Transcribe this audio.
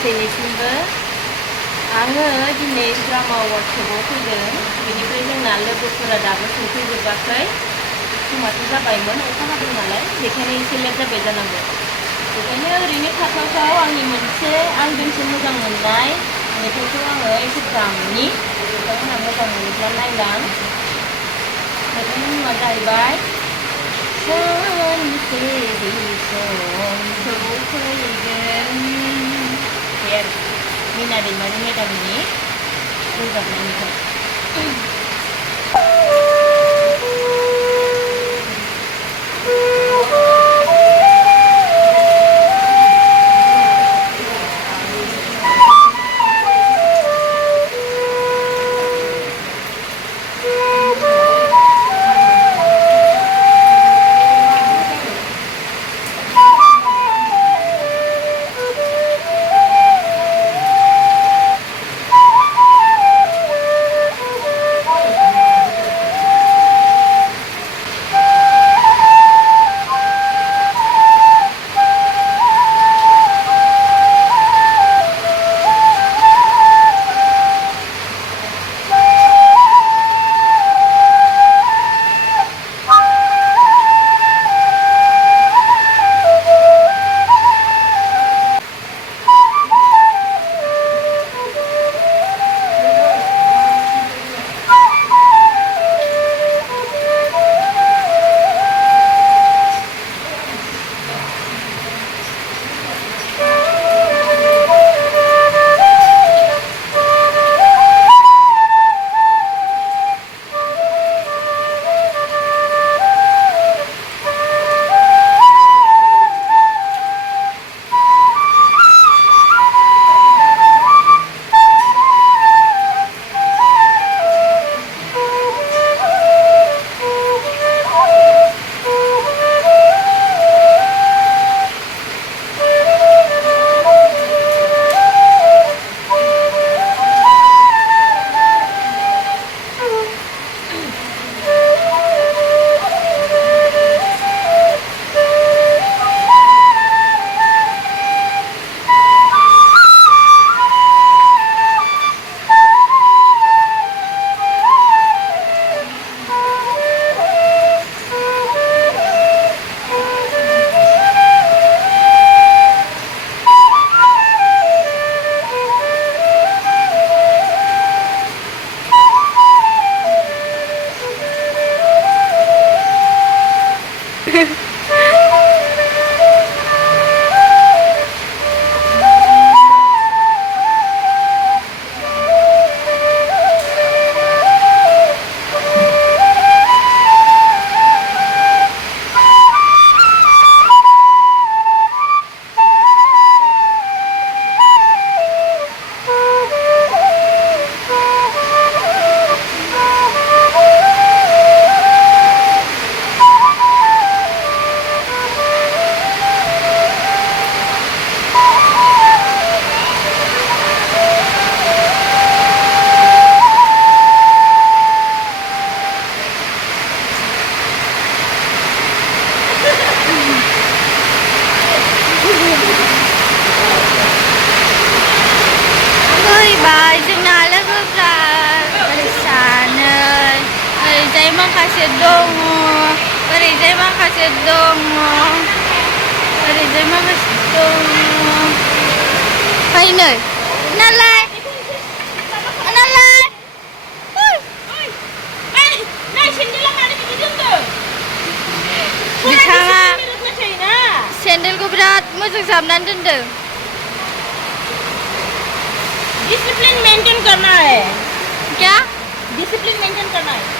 गासैनिसिमबो आङो दिनै ड्रामा वार्कशपआव फैदों बेनिफ्राय जोंना लोगोफोरा दाबो सफैजोबाखै समाथ' जाबायमोन अखा हादों नालाय बेखायनो एसे लेट जाबाय जानांगौ बेखायनो ओरैनो थाथावथाव आंनि मोनसे आं दोंसे मोजां मोननाय मेथाइखौ आङो एसे दामनि नोंथांमोनहा मोजां मोनोब्ला नायलां मेथाइनि मुङा जाहैबाय सानसेदि सम सफैगोन बे आरो मीना दैमारि मेदामनि रोजाबनाय मेथाइ माखासे दङ ओरैजाय माखासे दङ ओरैजाय माखासे दङ फै नै नालाय नालाय बिथाङा सेन्देलखौ बिराद मोजां जाबनानै दोनदों डिसिप्लिन मेंटेन करना है क्या डिसिप्लिन मेंटेन करना है